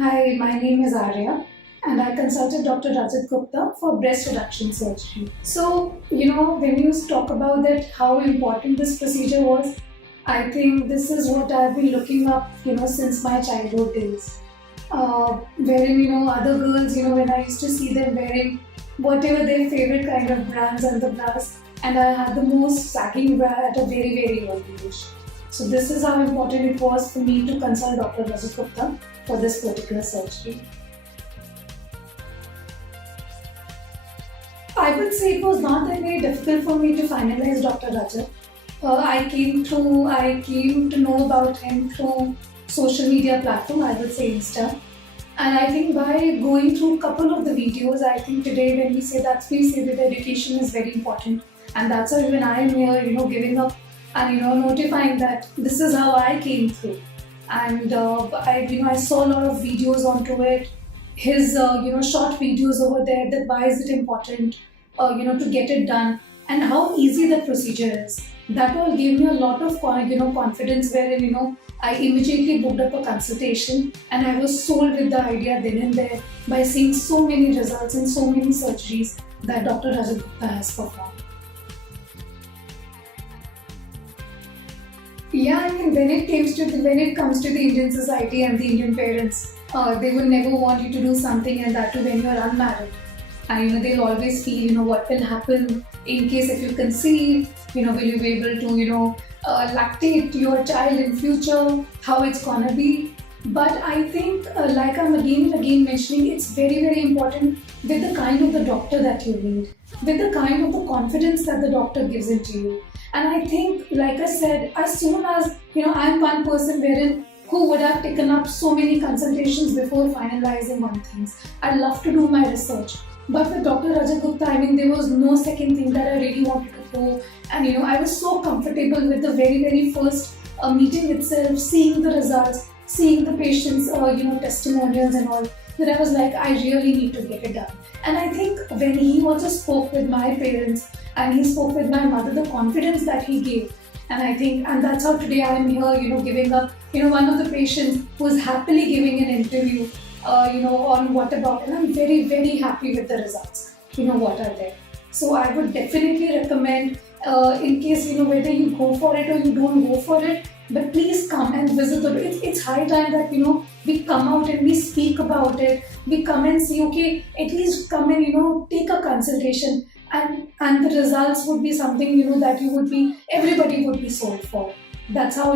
Hi, my name is Arya and I consulted Dr. Rajat Gupta for breast reduction surgery. So, when you talk about that, how important this procedure was, I think this is what I've been looking up, since my childhood days. Wherein, other girls, when I used to see them wearing whatever their favorite kind of brands and the bras, and I had the most sagging bra at a very, very early age. So this is how important it was for me to consult Dr. Rajat Gupta for this particular surgery. I would say it was not that very difficult for me to finalize Dr. Rajat. I came to know about him through social media platform, I would say Insta. And I think by going through a couple of the videos, I think today when we say that education is very important. And that's why when I am here, giving up and notifying that this is how I came through. And I saw a lot of videos onto it. His short videos over there that why is it important to get it done and how easy the procedure is. That all gave me a lot of confidence wherein I immediately booked up a consultation and I was sold with the idea then and there by seeing so many results and so many surgeries that Dr. Rajat Gupta has performed. Yeah, I mean, when it comes to the Indian society and the Indian parents, they will never want you to do something, and that too when you are unmarried. And they'll always feel what will happen in case if you conceive. Will you be able to lactate your child in future? How it's gonna be? But I think, like I'm again and again mentioning, it's very very important with the kind of the doctor that you need, with the kind of the confidence that the doctor gives into you. And I think, like I said, as soon as I'm one person wherein who would have taken up so many consultations before finalizing on things. I love to do my research. But with Dr. Rajat Gupta, I mean, there was no second thing that I really wanted to go. And I was so comfortable with the very, very first meeting itself, seeing the results, seeing the patients, testimonials and all, that I was like, I really need to get it done. And I think when he also spoke with my parents and he spoke with my mother, the confidence that he gave. And I think, and that's how today I am here, giving up, one of the patients who is happily giving an interview on what about, and I'm very, very happy with the results, what are there. So I would definitely recommend, in case, whether you go for it or you don't go for it, but please come and visit it's high time that, we come out and we speak about it. We come and see, okay, at least come and, take a consultation and the results would be something, that everybody would be sold for. That's how,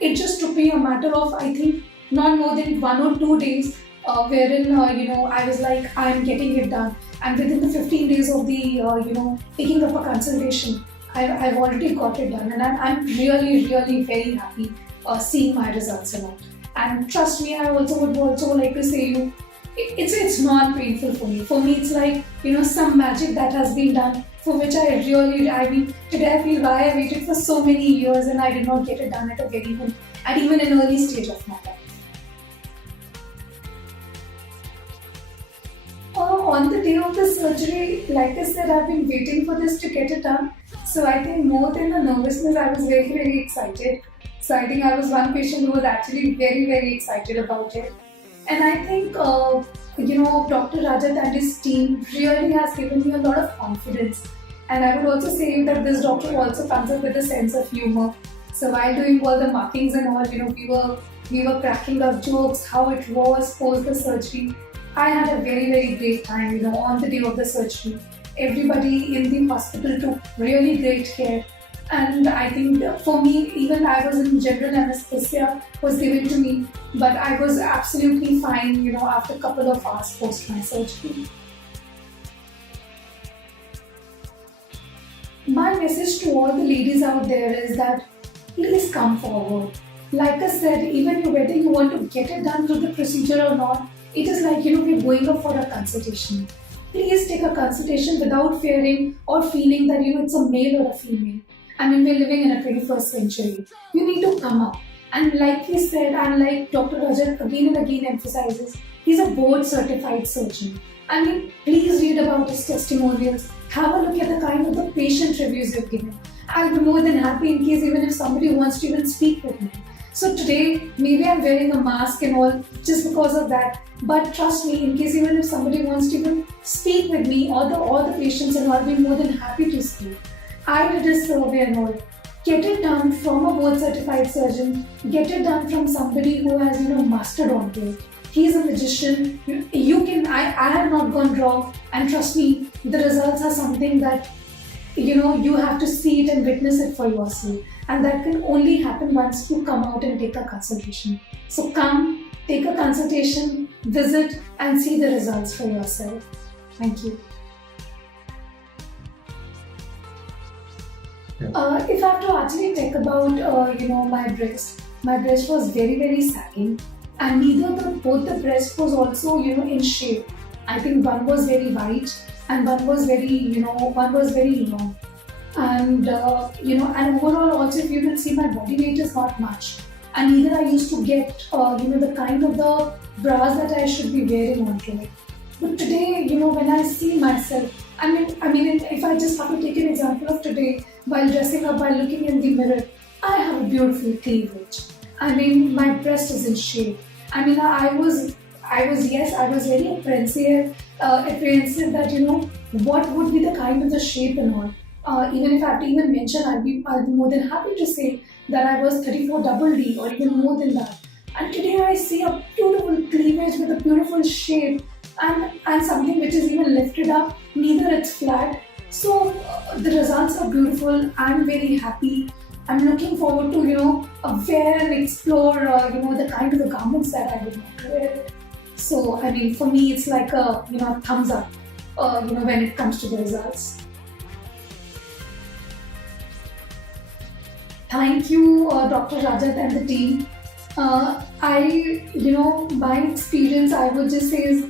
it just took me a matter of, I think, not more than 1 or 2 days, wherein I was like, I'm getting it done, and within the 15 days of the taking up a consultation, I've already got it done, and I'm really really very happy seeing my results and all. And trust me, I would also like to say it's not painful for me. For me, it's like some magic that has been done, for which I mean, today I feel why I waited for so many years and I did not get it done at even an early stage of my life. On the day of the surgery, like I said, I've been waiting for this to get it done. So I think more than the nervousness, I was very, very excited. So I think I was one patient who was actually very, very excited about it. And I think, Dr. Rajat and his team really has given me a lot of confidence. And I would also say that this doctor also comes up with a sense of humor. So while doing all the markings and all, we were cracking up jokes, how it was post the surgery. I had a very, very great time, on the day of the surgery. Everybody in the hospital took really great care. And I think for me, even I was in general anesthesia was given to me, but I was absolutely fine, after a couple of hours post my surgery. My message to all the ladies out there is that please come forward. Like I said, even whether you want to get it done through the procedure or not, it is like, we're going up for a consultation. Please take a consultation without fearing or feeling that, it's a male or a female. I mean, we're living in a 21st century. You need to come up. And like he said, and like Dr. Rajat again and again emphasizes, he's a board certified surgeon. I mean, please read about his testimonials. Have a look at the kind of the patient reviews you've given. I'll be more than happy in case even if somebody wants to even speak with me. So today, maybe I'm wearing a mask and all just because of that. But trust me, in case even if somebody wants to even speak with me or the patients and I'll be more than happy to speak. I did a survey and all. Get it done from a board certified surgeon. Get it done from somebody who has mastered onto it. He's a magician. You can. I have not gone wrong. And trust me, the results are something that you have to see it and witness it for yourself. And that can only happen once you come out and take a consultation. So come, take a consultation, visit, and see the results for yourself. Thank you. If I have to actually talk about, my breast was very sagging, and both the breast was also, in shape. I think one was very wide, and one was very long, and and overall also, if you will see, my body weight is not much, and neither I used to get, the kind of the bras that I should be wearing onto it. But today, when I see myself, if I just have to take an example of today, while dressing up, while looking in the mirror, I have a beautiful cleavage. My breast is in shape. I was very apprehensive that, what would be the kind of the shape and all. Even if I have to even mention, I'll be more than happy to say that I was 34 double D or even more than that. And today I see a beautiful cleavage with a beautiful shape and something which is even lifted up, neither it's flat. So the results are beautiful. I'm very happy. I'm looking forward to, wear and explore, the kind of the garments that I would want to wear. So, for me, it's like a, thumbs up, when it comes to the results. Thank you, Dr. Rajat and the team. My experience, I would just say is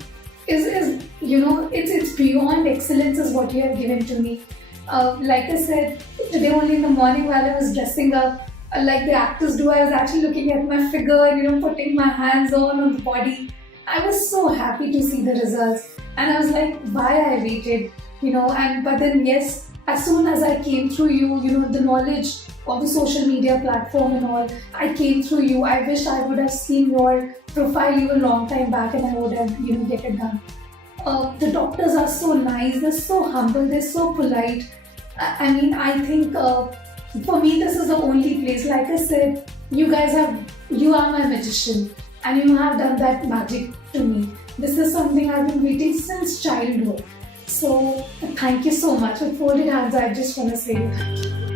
it's beyond excellence is what you have given to me. Like I said, today only in the morning while I was dressing up, like the actors do, I was actually looking at my figure and putting my hands on the body. I was so happy to see the results, and I was like, why I waited, but then yes, as soon as I came through you, the knowledge of the social media platform and all, I came through you. I wish I would have seen your profile even a long time back, and I would have, get it done. The doctors are so nice, they're so humble, they're so polite. I think for me, this is the only place. Like I said, you are my magician, and you have done that magic to me. This is something I've been waiting since childhood. So thank you so much. With folded hands, I just want to say thank you.